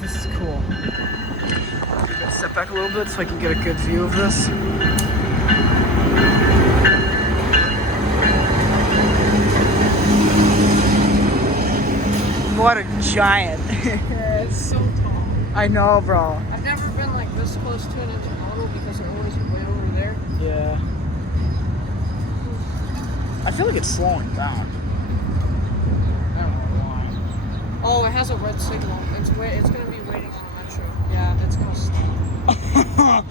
This is cool. Step back a little bit so I can get a good view of this. What a giant. It's so tall. I know, bro. I've never been like this close to an intermodal because they're always way over there. Yeah. I feel like it's slowing down. I don't know why. Oh, it has a red signal. It's gonna be waiting on a metro. Yeah, it's gonna stop.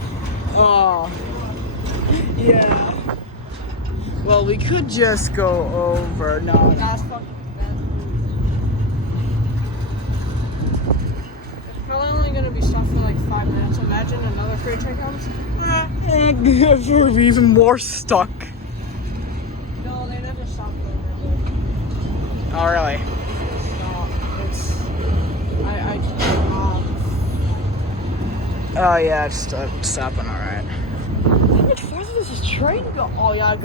Oh. Yeah. Well, we could just go over. No. That's fucking bad. It's probably only gonna be stopped for like 5 minutes. Imagine another freight train comes. We're even more stuck. No, they never stop over. Oh, really? Stop. It's. Oh, yeah, it's stopping, alright. How much farther does this train go? Oh, yeah,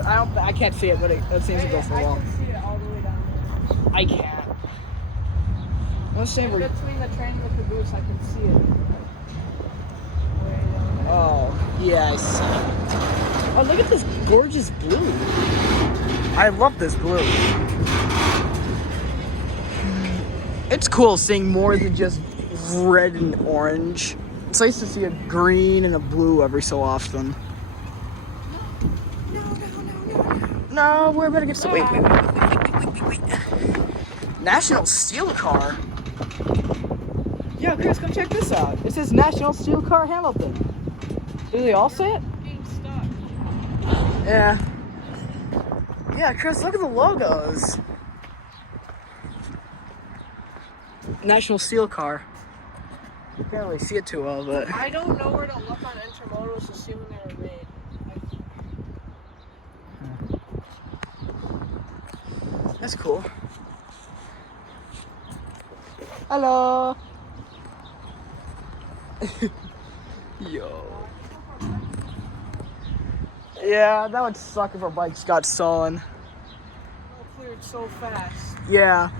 I can't see it, but it seems to go for long. I can see it all the way down there. I can't. Let's say we're. Between the train and the caboose, I can see it. Oh, yeah, I see. Oh, look at this gorgeous blue. I love this blue. It's cool seeing more than just red and orange. It's nice to see a green and a blue every so often. No, we're about to get to. Wait. National Steel Car. Yeah, Chris, come check this out. It says National Steel Car Hamilton. Do they all say it? Being stuck. Yeah. Yeah, Chris, look at the logos. National Steel Car. You can't really see it too well, but. I don't know where to look on intermodals to see when they were made. That's cool. Hello. Yo. Yeah, that would suck if our bikes got stolen. It cleared so fast. Yeah.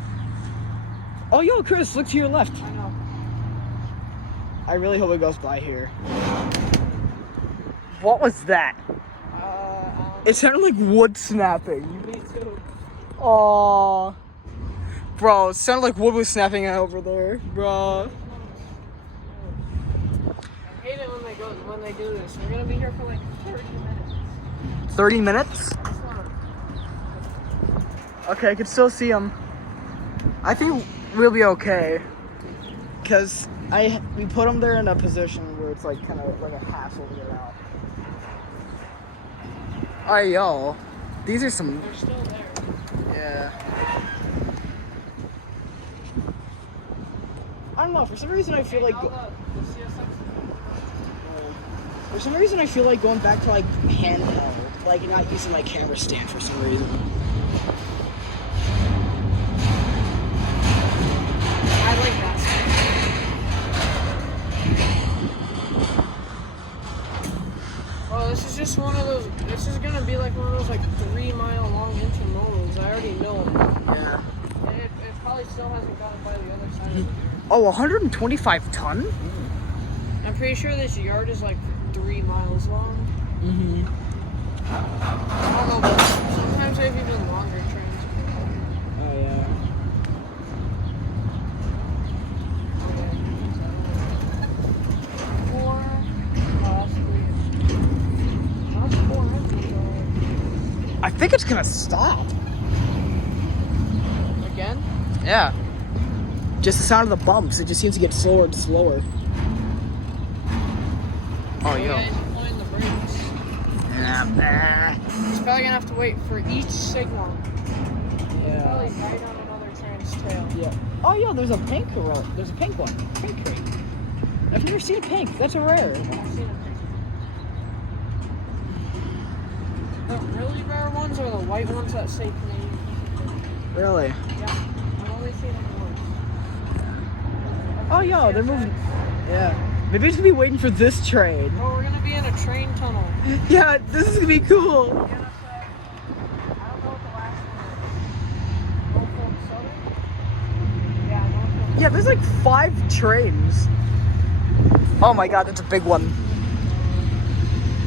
Oh, yo, Chris, look to your left. I know. I really hope it goes by here. What was that? It sounded like wood snapping. Me too. Aww. Bro, it sounded like wood was snapping over there, bro. I hate it when they do this. We're gonna be here for like 30 minutes. 30 minutes? Okay, I can still see them. I think we'll be okay. Because we put them there in a position where it's like kind of like a hassle to get out. Alright, yo. These are some. They're still there. Yeah. I don't know, for some reason I feel like. For some reason I feel like going back to like handheld. Like not using my camera stand for some reason. I like that. Oh, this is just one of those. This is gonna be like one of those like 3-mile long intermodals. I already know it. Yeah. And it probably still hasn't gotten by the other side of it. Oh, 125 ton? I'm pretty sure this yard is like 3 miles long. Mm-hmm. I don't know, but sometimes they have even longer trains. Oh, yeah. I think it's gonna stop. Again? Yeah. Just the sound of the bumps, it just seems to get slower and slower. Oh, yo. Yeah, he's applying the brakes. Yeah. He's probably gonna have to wait for each signal. Yeah. Probably right on another train's tail. Yeah. Oh, yo, there's a pink one. There's a pink one. Pink train. I've never seen pink. That's a rare. I've seen it. The really rare ones are the white ones that say Canadian. Really? Yeah. I've only seen them once. Oh, yo, they're moving. Yeah. Maybe it's gonna be waiting for this train. Oh, we're gonna be in a train tunnel. Yeah, this is gonna be cool. I don't know what the last one is. Norfolk Southern? Yeah, there's like 5 trains. Oh my god, that's a big one.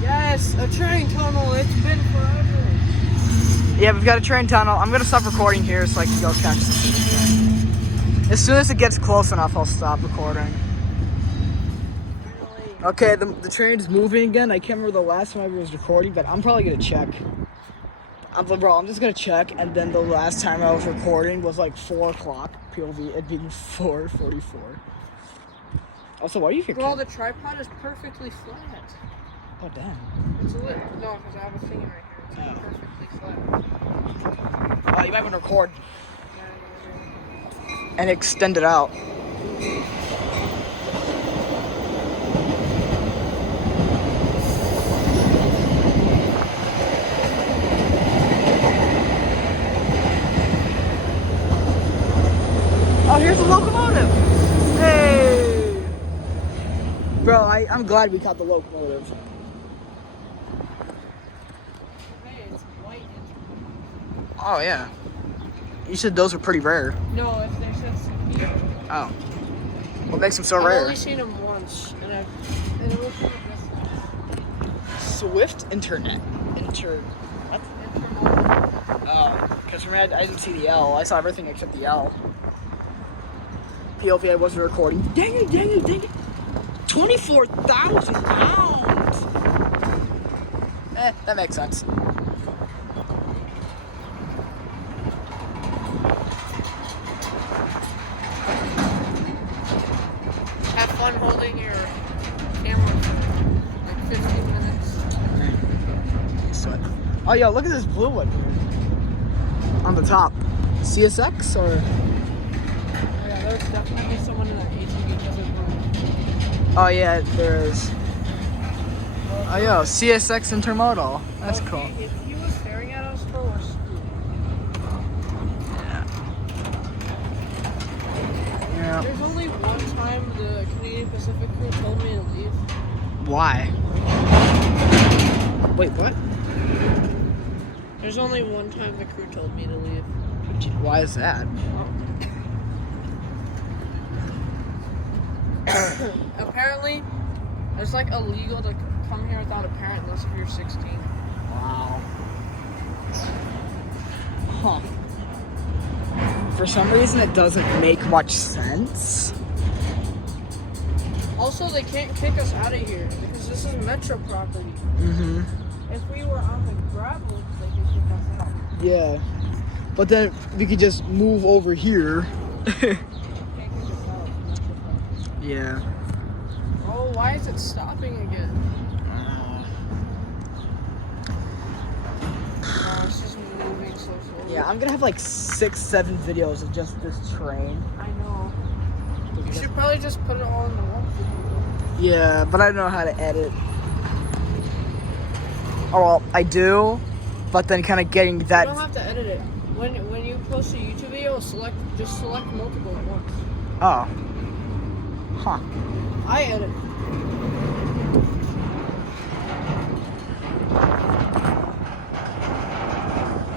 Yes, a train tunnel. It's been forever. Yeah, we've got a train tunnel. I'm gonna stop recording here so I can go catch this. As soon as it gets close enough, I'll stop recording. Okay, the train is moving again. I can't remember the last time I was recording, but I'm probably gonna check. I'm just gonna check, and then the last time I was recording was like 4 o'clock POV. It being 4:44. Also, why are you here? Well, the tripod is perfectly flat. Oh damn. It's lit. No, because I have a thing right here. It's perfectly flat. Oh, you might want to record and extend it out. Oh, here's a locomotive. Hey! Bro, I'm glad we caught the locomotive. Hey, it's white. Oh, yeah. You said those were pretty rare. No, if there's just... Oh. What makes them so I've rare? only seen them once, and it was one of this. Swift Internet. What? Oh, because for me, I didn't see the L. I saw everything except the L. POV, I wasn't recording. Dang it. 24,000 pounds! That makes sense. Have fun holding your camera for like 15 minutes. Sweat. Oh, yo, look at this blue one here. On the top. CSX or? Oh, yeah, there's definitely someone in that ATV doesn't move. Oh, yeah, there is. Oh, yo, CSX Intermodal. That's cool. If he was staring at us, bro, we're screwed. Yeah. There's only one time the Canadian Pacific crew told me to leave. Why? Wait, what? There's only one time the crew told me to leave. Why is that? Apparently, it's like illegal to come here without a parent unless if you're 16. Wow. Huh. For some reason, it doesn't make much sense. Also, they can't kick us out of here because this is metro property. Mm-hmm. If we were on the gravel, they could kick us out. Yeah. But then we could just move over here. They can't kick us out. Yeah. Oh, why is it stopping again? Oh, it's just moving so slowly. Yeah, I'm gonna have like 6-7 videos of just this train. I know. You should probably just put it all in the one video. Yeah, but I don't know how to edit. Oh, well, I do, but then kind of getting that. You don't have to edit it. When you post a YouTube video, select multiple at once. Oh. Huh. I edit.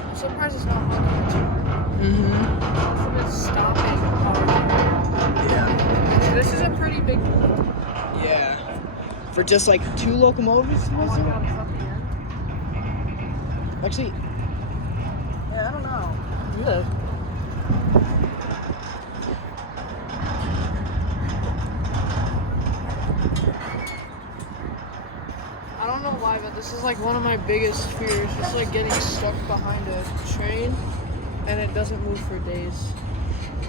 I'm surprised it's not honking too hard. Mm-hmm. It's stopping hard. Yeah. This is a pretty big one. Yeah. For just like 2 locomotives? Oh my god, it's up here. Actually, yeah, I don't know. Yeah. I don't know why, but this is like one of my biggest fears. Just like getting stuck behind a train and it doesn't move for days.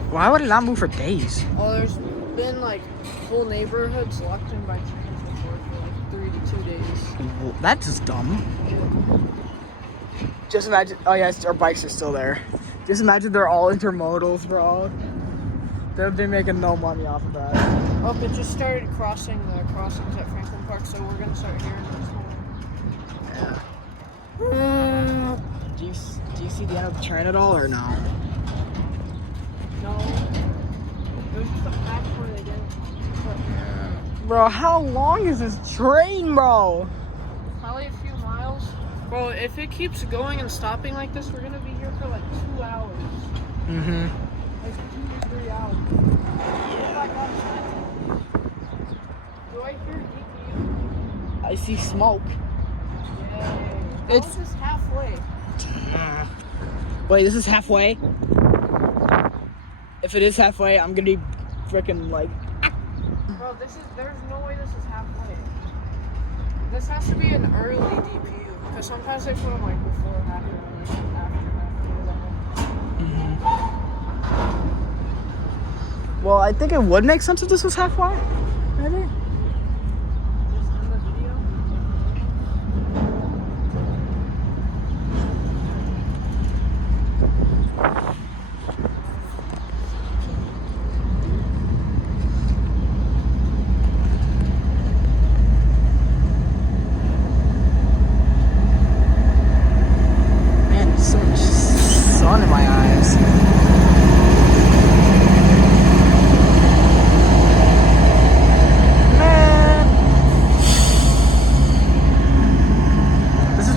Why would it not move for days? Oh, there's been like whole neighborhoods locked in by trains before for like 3 to 2 days. Well, that's just dumb. Just imagine. Oh yeah, our bikes are still there. Just imagine they're all intermodals, bro. They're making no money off of that. Oh, it just started crossing the crossings at Franklin Park, so we're gonna start hearing this one. Yeah. Do you see the end of the train at all or no? No. It was just a patch where they didn't. Bro, how long is this train, bro? Probably a few miles. Bro, if it keeps going and stopping like this, we're gonna be here for like 2 hours. Mm-hmm. Like 2 to 3 hours. see smoke. It's just halfway. Wait, this is halfway? If it is halfway, I'm gonna be freaking like. Bro, there's no way this is halfway. This has to be an early DPU. Because sometimes they put them like before, after. Well, I think it would make sense if this was halfway. Maybe. Just in the video. Man, so much sun in my eyes.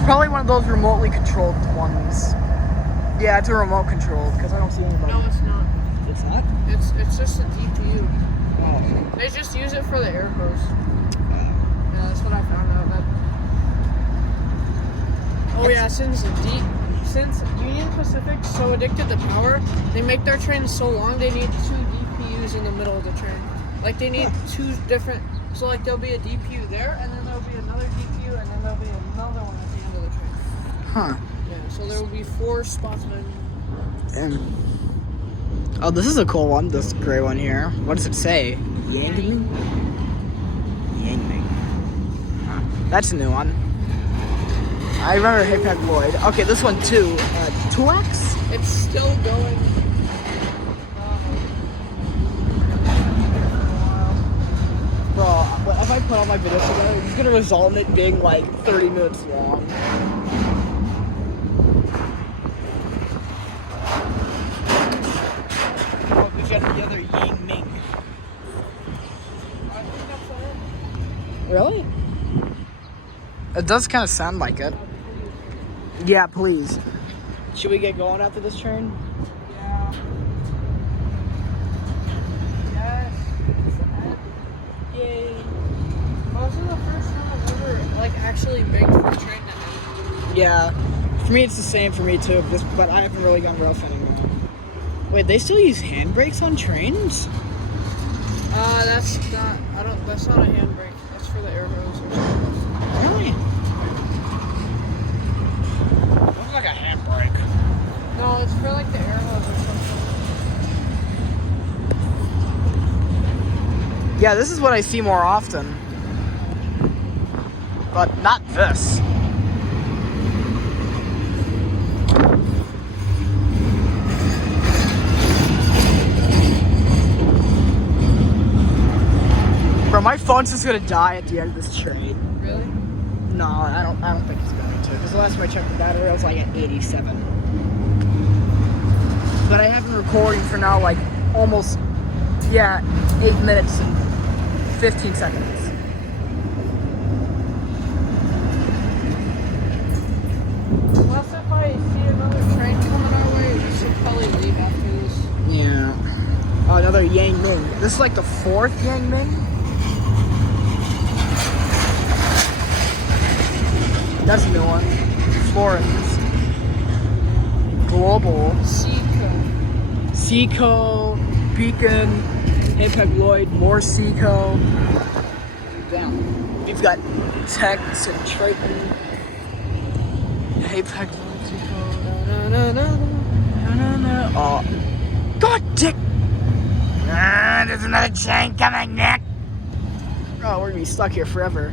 Probably one of those remotely controlled ones. Yeah, it's a remote controlled because I don't see anybody. No, it's not. It's not? It's just a DPU. Oh. They just use it for the air hose. Yeah, that's what I found out. Oh yeah, since Union Pacific's so addicted to power, they make their trains so long they need 2 DPUs in the middle of the train. Like they need 2 different. So like there'll be a DPU there, and then there'll be another DPU, and then there'll be another one at the end of the train. Huh. Yeah. So there will be 4 spots. Oh, this is a cool one. This gray one here. What does it say? Yangming? Yangming. Huh. That's a new one. I remember Hapag Lloyd. Okay, this one too. 2X? It's still going. Bro, if I put all my videos together, it's gonna result in it being like 30 minutes long. Oh, we got the other Yang Ming. I think that's it. Really? It does kind of sound like it. Yeah, please. Should we get going after this train? Yeah. Yes. Yay. Well, this is the first time I've ever like actually begged for a train to end. Yeah. For me, it's the same for me too. But I haven't really gone railfanning though. Wait, they still use handbrakes on trains? That's not. That's not a handbrake. That's for the air hose or something. Really? Looks like a handbrake. No, it's for like the air hose or something. Yeah, this is what I see more often. But not this. Bro, my phone's just gonna die at the end of this train. Really? No, I don't think it's going to. Because the last time I checked the battery, I was like at 87. But I have been recording for now like almost 8 minutes and 15 seconds. Unless if I see another train coming our way, we should probably leave after this. Yeah. Oh, another Yang Ming. This is like the 4th Yang Ming. That's a new one. Florence. Global. Seco. Beacon. Hapag Lloyd. More Seco. Damn. We've got Tex and Triton. Hapag Lloyd. Seco. No. Oh. God dick! There's another train coming, Nick! Oh, we're gonna be stuck here forever.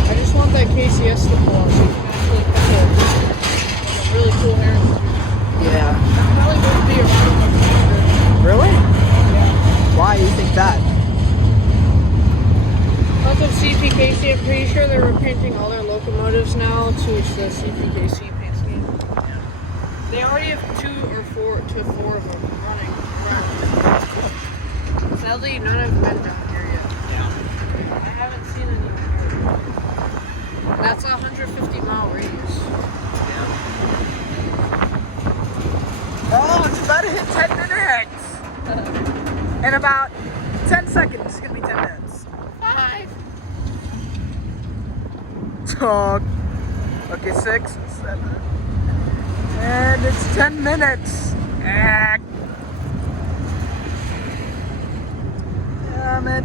I just want that KCS to pull out so you can actually put like a really cool hair. Yeah. That probably wouldn't be around much longer. Really? Yeah. Why do you think that? Because of CPKC, I'm pretty sure they were painting all their locomotives now to the CPKC paint scheme. Yeah. They already have 4 of them running around. Sadly, none have been down here yet. Yeah. I haven't seen any. That's a 150-mile radius. Oh, it's about to hit 10 In about 10 seconds. It's gonna be 10 minutes. 5. Talk. Okay, 6, 7. And it's 10 minutes. Damn it.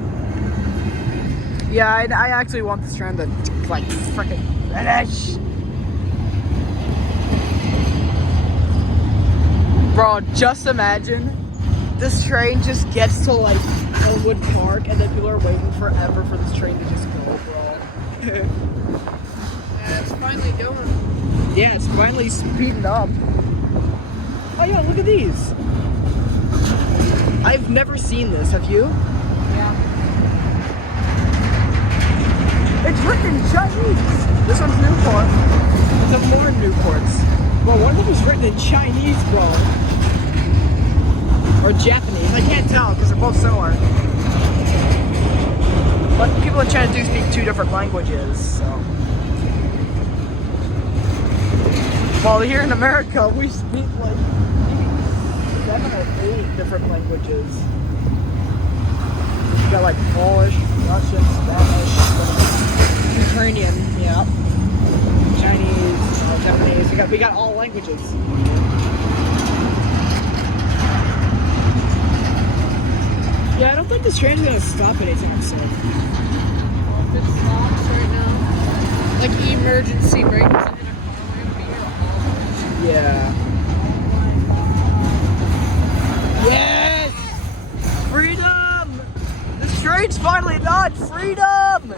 Yeah, I actually want this train to, like, frickin' finish. Bro, just imagine this train just gets to, like, Elmwood Park, and then people are waiting forever for this train to just go, bro. Yeah, it's finally going. Yeah, it's finally speeding up. Oh yeah, look at these. I've never seen this, have you? Yeah. It's written in Chinese. This one's Newport. There's more Newports. Well, one of them is written in Chinese, bro. Or Japanese. I can't tell because they're both similar. But people in China do speak 2 different languages, so. Well, here in America, we speak like 7 or 8 different languages. We got like Polish, Russian, Spanish, Ukrainian, yeah, Chinese, Japanese. We got all languages. Yeah, I don't think this train's gonna stop anytime soon. Well, if it stops right now, like emergency brakes in a car, we're gonna be here all day. Yeah. Yes! Freedom! This train's finally done! Freedom!